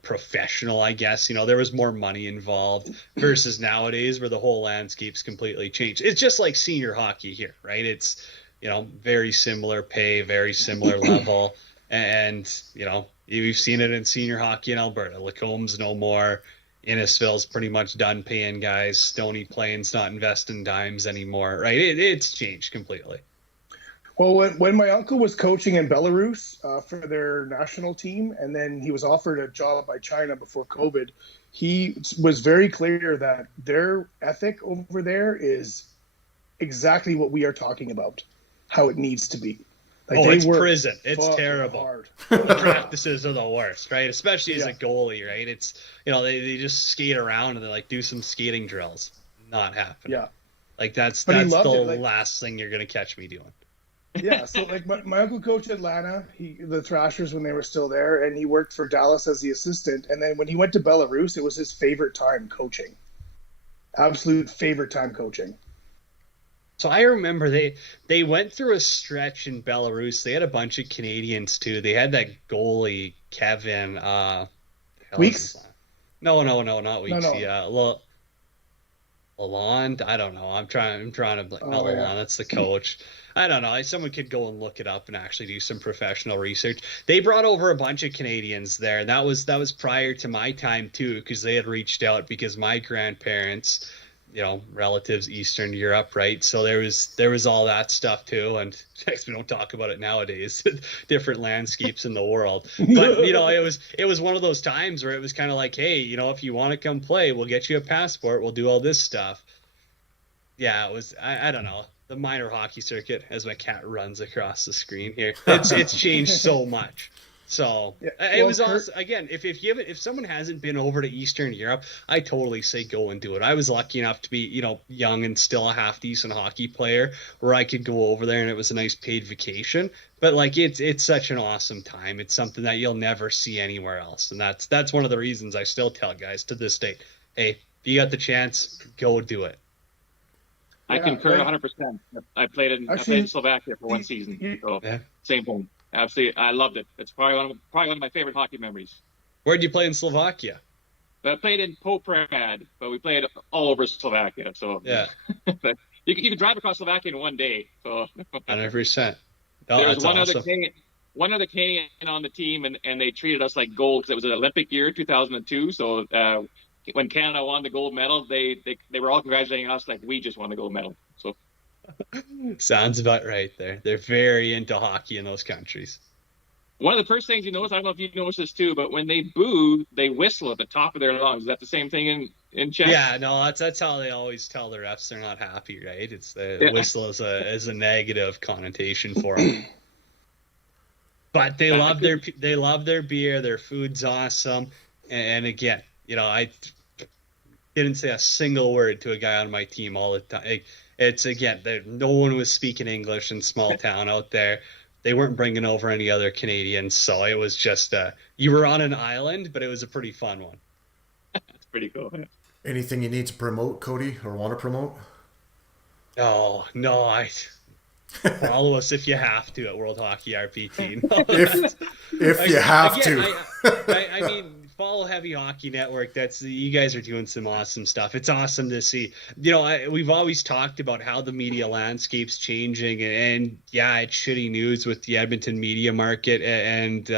professional, I guess. There was more money involved versus nowadays where the whole landscape's completely changed. It's just like senior hockey here, right? It's, very similar pay, very similar level. And, we've seen it in senior hockey in Alberta. Lacomb's no more. Innisfil's pretty much done paying guys. Stony Plain's not investing dimes anymore, right? It's changed completely. Well, when my uncle was coaching in Belarus for their national team, and then he was offered a job by China before COVID, he was very clear that their ethic over there is exactly what we are talking about, how it needs to be. Like, Oh, they it's work prison. It's fucking terrible. hard. The practices are the worst, right? Especially as Yeah. a goalie, right? It's, they just skate around and they like do some skating drills. Not happening. Yeah. Like that's But he the loved it, like- last thing you're gonna catch me doing. Yeah, so like my uncle coached Atlanta, the Thrashers when they were still there, and he worked for Dallas as the assistant. And then when he went to Belarus, it was his favorite time coaching. Absolute favorite time coaching. So I remember they went through a stretch in Belarus. They had a bunch of Canadians too. They had that goalie Kevin. Weeks? No, not Weeks. No. Yeah, Lalonde. I don't know. I'm trying to not Lalonde. Yeah. That's the coach. I don't know. Someone could go and look it up and actually do some professional research. They brought over a bunch of Canadians there, and that was prior to my time too, because they had reached out because my grandparents, relatives Eastern Europe, right? So there was all that stuff too, and we don't talk about it nowadays. Different landscapes in the world, but it was one of those times where it was kind of like, hey, if you want to come play, we'll get you a passport, we'll do all this stuff. Yeah, it was. I don't know. The minor hockey circuit, as my cat runs across the screen here, it's changed so much. So it was awesome. Again, if someone hasn't been over to Eastern Europe, I totally say go and do it. I was lucky enough to be young and still a half decent hockey player where I could go over there and it was a nice paid vacation. But like it's such an awesome time. It's something that you'll never see anywhere else, and that's one of the reasons I still tell guys to this day, hey, if you got the chance, go do it. I concur 100%. I played in Slovakia for one season. So same thing. Absolutely, I loved it. It's probably one of my favorite hockey memories. Where'd you play in Slovakia? I played in Poprad, but we played all over Slovakia. So yeah, you can drive across Slovakia in one day. So 100%. There was one other Canadian on the team, and they treated us like gold because it was an Olympic year, 2002. So when Canada won the gold medal, they were all congratulating us like we just won the gold medal. So sounds about right there. They're very into hockey in those countries. One of the first things you notice, I don't know if you noticed this too, but when they boo, they whistle at the top of their lungs. Is that the same thing in Czech? Yeah, no, that's how they always tell the refs they're not happy, right? It's the whistle is a negative connotation for them. But they love their beer. Their food's awesome. And again, I didn't say a single word to a guy on my team all the time. It's again, no one was speaking English in small town out there. They weren't bringing over any other Canadians, so it was just you were on an island, but it was a pretty fun one. That's pretty cool. Anything you need to promote, Cody, or want to promote? Oh no, follow us if you have to at World Hockey RPT. No, if you have to. I mean, follow Heavy Hockey Network. You guys are doing some awesome stuff. It's awesome to see. We've always talked about how the media landscape's changing, and yeah, it's shitty news with the Edmonton media market and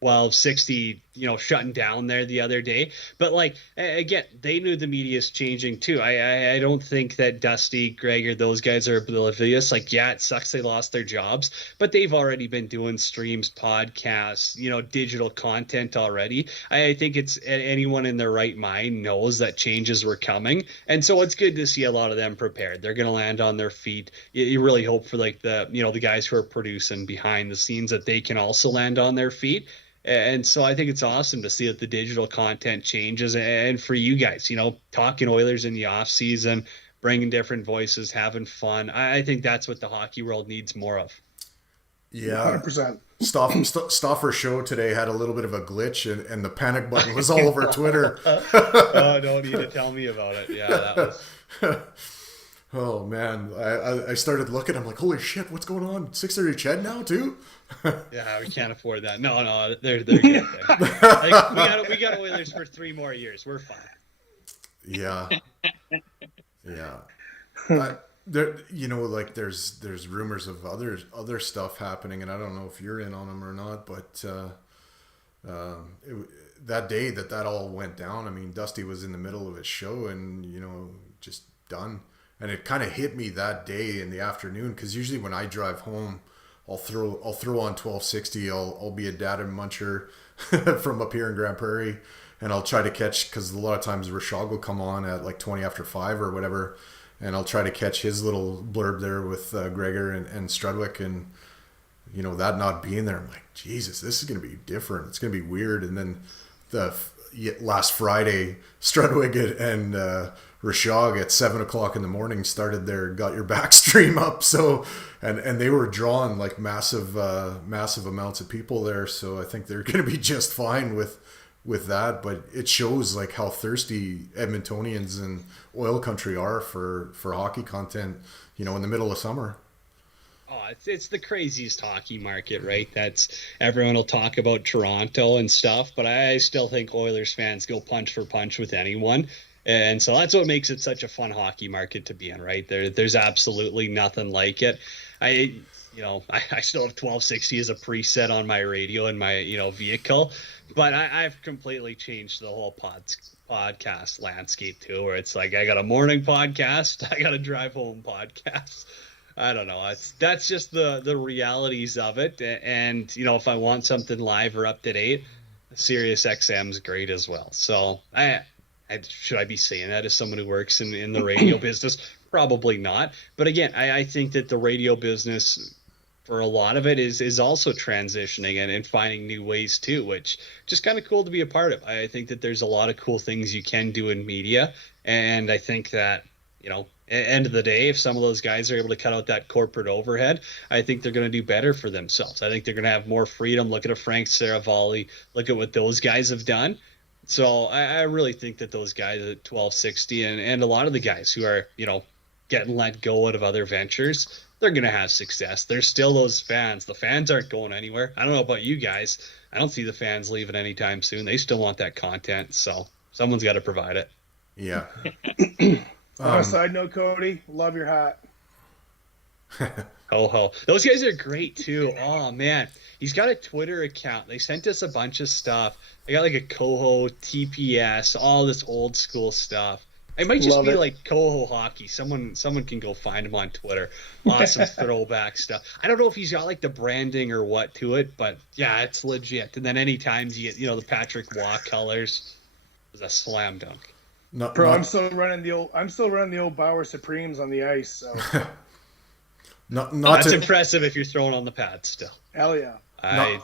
1260, shutting down there the other day. But like, again, they knew the media is changing too. I don't think that Dusty, Gregor, those guys are oblivious. Like, yeah, it sucks they lost their jobs, but they've already been doing streams, podcasts, digital content already. I think it's anyone in their right mind knows that changes were coming. And so it's good to see a lot of them prepared. They're going to land on their feet. You really hope for like the guys who are producing behind the scenes that they can also land on their feet. And so I think it's awesome to see that the digital content changes, and for you guys, talking Oilers in the off season, bringing different voices, having fun. I think that's what the hockey world needs more of. Yeah, 100%. Stauffer's show today had a little bit of a glitch, and the panic button was all over Twitter. Oh, don't need to tell me about it. Yeah, that was. Oh man, I started looking. I'm like, holy shit, what's going on? 6:30 Ched now too? Yeah, we can't afford that. No, they're good there. Like, we got Oilers for 3 more years. We're fine. Yeah. There's rumors of other stuff happening, and I don't know if you're in on them or not, but that day that all went down, I mean, Dusty was in the middle of his show and just done. And it kind of hit me that day in the afternoon, because usually when I drive home, I'll throw on 1260. I'll be a data muncher from up here in Grand Prairie, and I'll try to catch, because a lot of times Rashog will come on at like 20 after 5 or whatever, and I'll try to catch his little blurb there with Gregor and Strudwick, and that not being there, I'm like, Jesus, this is going to be different. It's going to be weird. And then last Friday, Strudwick and Rashog at 7:00 in the morning started their Got Your Back stream up. So, and they were drawing like massive amounts of people there. So I think they're going to be just fine with that. But it shows like how thirsty Edmontonians and oil country are for hockey content, in the middle of summer. Oh, it's the craziest hockey market, right? That's everyone will talk about Toronto and stuff, but I still think Oilers fans go punch for punch with anyone. And so that's what makes it such a fun hockey market to be in, right? There's absolutely nothing like it. I still have 1260 as a preset on my radio in my, vehicle, but I've completely changed the whole podcast landscape too, where it's like I got a morning podcast, I got a drive home podcast. I don't know. That's just the realities of it. And, if I want something live or up to date, Sirius XM's great as well. So should I be saying that as someone who works in the radio business? Probably not. But again, I think that the radio business, for a lot of it, is also transitioning and finding new ways too, which just kind of cool to be a part of. I think that there's a lot of cool things you can do in media. And I think that, end of the day, if some of those guys are able to cut out that corporate overhead, I think they're going to do better for themselves. I think they're going to have more freedom. Look at a Frank Saravalli. Look at what those guys have done. So I really think that those guys at 1260 and a lot of the guys who are, getting let go out of other ventures, they're going to have success. There's still those fans. The fans aren't going anywhere. I don't know about you guys. I don't see the fans leaving anytime soon. They still want that content. So someone's got to provide it. Yeah. On a side note, Cody, love your hat. Ho ho. Those guys are great too. Oh man. He's got a Twitter account. They sent us a bunch of stuff. They got like a Coho, TPS, all this old school stuff. It might just be like Coho Hockey. Someone can go find him on Twitter. Awesome throwback stuff. I don't know if he's got like the branding or what to it, but yeah, it's legit. And then anytime you get, the Patrick Waugh colors, it was a slam dunk. I'm still running the old Bauer Supremes on the ice. So that's impressive if you're throwing on the pad still. Hell yeah! I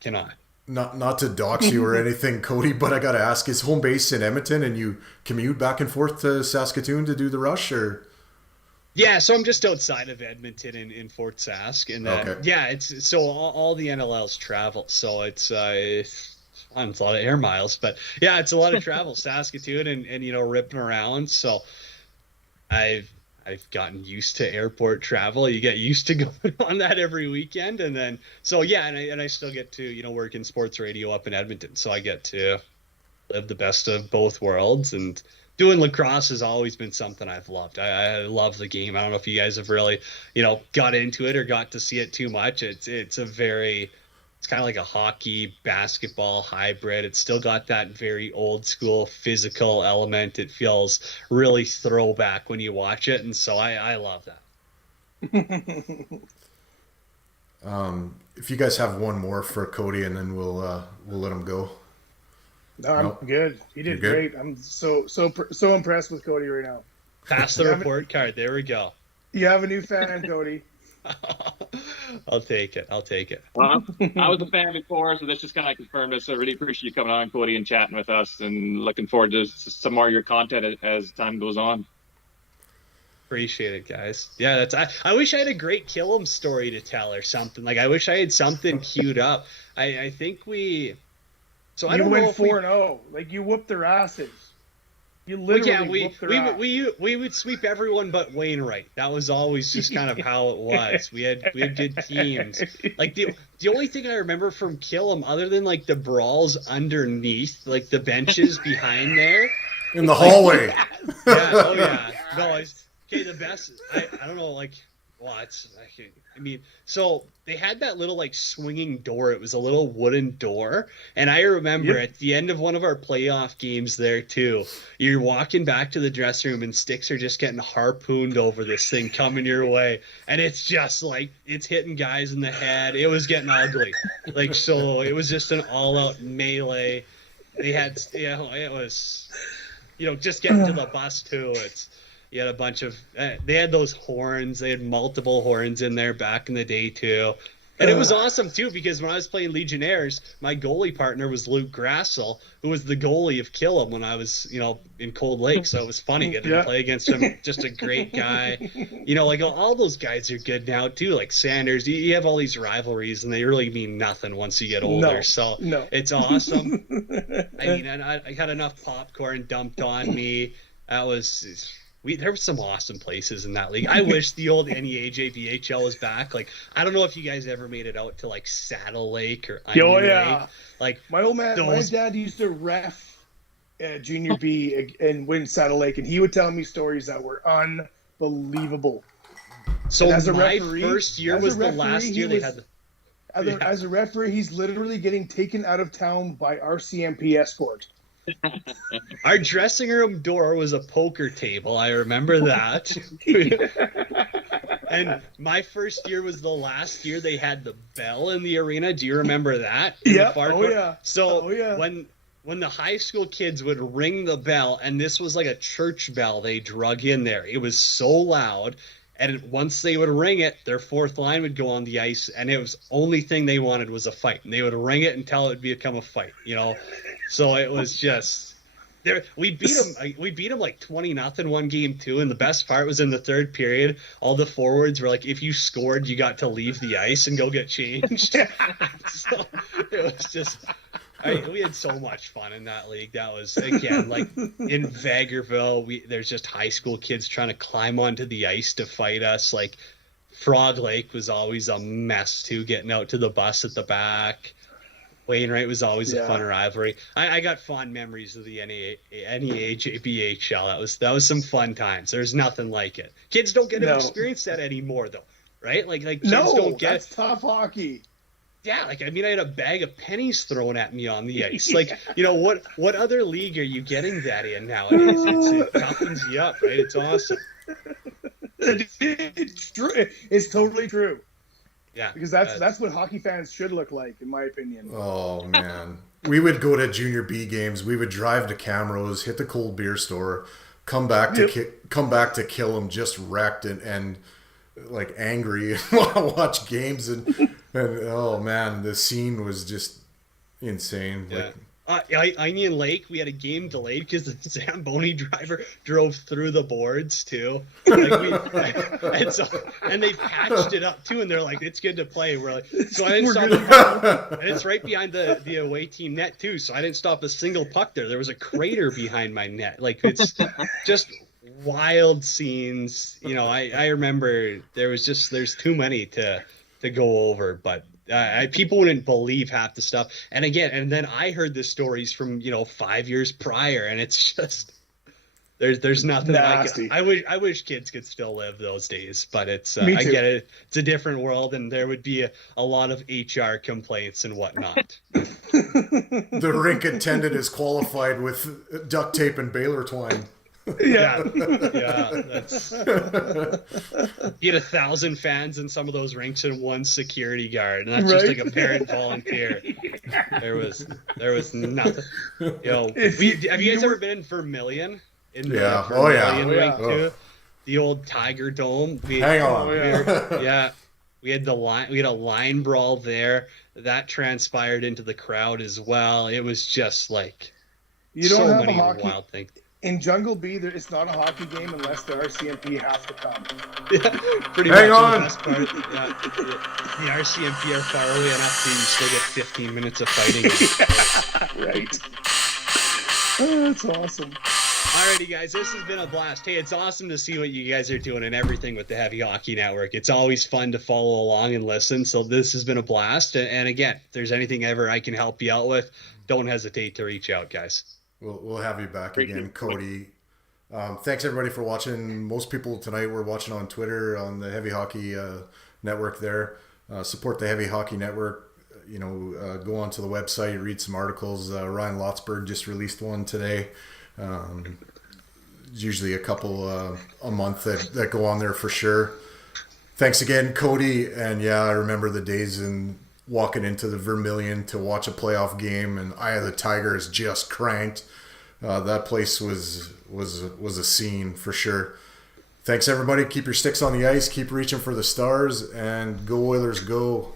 cannot. Not to dox you or anything, Cody, but I gotta ask: is home base in Edmonton, and you commute back and forth to Saskatoon to do the rush, or? Yeah, so I'm just outside of Edmonton in Fort Sask, and then it's so all the NLLs travel, so it's a lot of air miles, but yeah, it's a lot of travel, Saskatoon and ripping around. So I've gotten used to airport travel. You get used to going on that every weekend, and then and I still get to work in sports radio up in Edmonton, so I get to live the best of both worlds. And doing lacrosse has always been something I've loved. I love the game. I don't know if you guys have really got into it or got to see it too much. It's kind of like a hockey basketball hybrid. It's still got that very old school physical element. It feels really throwback when you watch it, and so I love that. If you guys have one more for Cody, and then we'll let him go. No, I'm good. He did great. I'm so impressed with Cody right now. Pass the report card. There we go. You have a new fan, Cody. I'll take it. Well, I was a fan before, so this just kind of confirmed it. So I really appreciate you coming on, Cody, and chatting with us, and looking forward to some more of your content as time goes on. Appreciate it, guys. Yeah, I wish I had a great Killam story to tell or something. Like, I wish I had something queued up. I think we. So I don't know if 4-0. Like, you whooped their asses. You literally whooped their ass. We would sweep everyone but Wainwright. That was always just kind of how it was. We had good teams. Like the only thing I remember from Killam, other than like the brawls underneath, like the benches behind there, in the hallway. Yeah. Oh yeah. No. The best. I don't know. Like, what? I mean, so they had that little like swinging door. It was a little wooden door, and I remember at the end of one of our playoff games there too, you're walking back to the dressing room and sticks are just getting harpooned over this thing coming your way, and it's just like it's hitting guys in the head. It was getting ugly. Like, so it was just an all-out melee. They had, it was, just getting to the bus too. It's. You had a bunch of they had those horns. They had multiple horns in there back in the day too. And it was awesome, too, because when I was playing Legionnaires, my goalie partner was Luke Grassel, who was the goalie of Killam when I was, in Cold Lake. So it was funny getting to play against him. Just a great guy. Like all those guys are good now, too. Like Sanders, you have all these rivalries, and they really mean nothing once you get older. It's awesome. And I had enough popcorn dumped on me. That was... there were some awesome places in that league. I wish the old NEAJBHL was back. Like, I don't know if you guys ever made it out to like Saddle Lake or Onion Lake. Like my old man, my dad used to ref Junior B and win Saddle Lake, and he would tell me stories that were unbelievable. So as a referee, first year was the last year they had. As a referee, he's literally getting taken out of town by RCMP escort. Our dressing room door was a poker table. I remember that. And my first year was the last year they had the bell in the arena. Do you remember that? Yeah. Oh yeah. So when the high school kids would ring the bell, and this was like a church bell they drug in there. It was so loud. And once they would ring it, their fourth line would go on the ice, and it was only thing they wanted was a fight. And they would ring it until it would become a fight, So it was just there. We beat them like 20-0 one game too. And the best part was in the third period, all the forwards were like, if you scored, you got to leave the ice and go get changed. So it was just. We had so much fun in that league. That was, again, like in Vagerville, there's just high school kids trying to climb onto the ice to fight us. Like Frog Lake was always a mess too, getting out to the bus at the back. Wainwright was always a fun rivalry. I got fond memories of the NEAJBHL. That was some fun times. There's nothing like it. Kids don't get to experience that anymore, though, right? Like kids don't get. That's tough hockey. Yeah, I had a bag of pennies thrown at me on the ice. Like, what other league are you getting that in nowadays? It toughens you up, right? It's awesome. It's true. It's totally true. Yeah, because that's what hockey fans should look like, in my opinion. Oh man, we would go to Junior B games. We would drive to Camrose, hit the cold beer store, come back to Killam just wrecked and like angry, and want to watch games and oh man, the scene was just insane. Yeah. Onion Lake, we had a game delayed because the Zamboni driver drove through the boards too. And they patched it up too, and they're like, "It's good to play." We're like, so I didn't stop the puck, and it's right behind the away team net too. So I didn't stop a single puck there. There was a crater behind my net. Like it's just wild scenes. I remember there's too many to go over, but. People wouldn't believe half the stuff, and then I heard the stories from 5 years prior, and it's just there's nothing nasty. Like it. I wish kids could still live those days, but it's I get it. It's a different world, and there would be a lot of HR complaints and whatnot. The rink attendant is qualified with duct tape and baler twine. Yeah. That's you had 1,000 fans in some of those rinks and one security guard, and that's just like a parent volunteer. There was nothing. Have you guys ever been in Vermilion? Vermilion rink too. The old Tiger Dome. Hang on. We had a line brawl there that transpired into the crowd as well. It was just like so many wild things. In Jungle B, it's not a hockey game unless the RCMP have to come. Pretty Hang much on. The best part. The RCMP are far away enough to still get 15 minutes of fighting. Right. Oh, that's awesome. Alrighty, guys, this has been a blast. Hey, it's awesome to see what you guys are doing and everything with the Heavy Hockey Network. It's always fun to follow along and listen, so this has been a blast. And again, if there's anything ever I can help you out with, don't hesitate to reach out, guys. We'll have you back again, Cody. Thanks everybody for watching. Most people tonight were watching on Twitter on the Heavy Hockey Network there. Support the Heavy Hockey Network. Go onto the website, read some articles. Ryan Lotsberg just released one today. Usually a couple a month that go on there for sure. Thanks again, Cody. And I remember the days in walking into the Vermilion to watch a playoff game, and Eye of the Tigers just cranked. That place was a scene for sure. Thanks, everybody. Keep your sticks on the ice. Keep reaching for the stars. And go Oilers, go.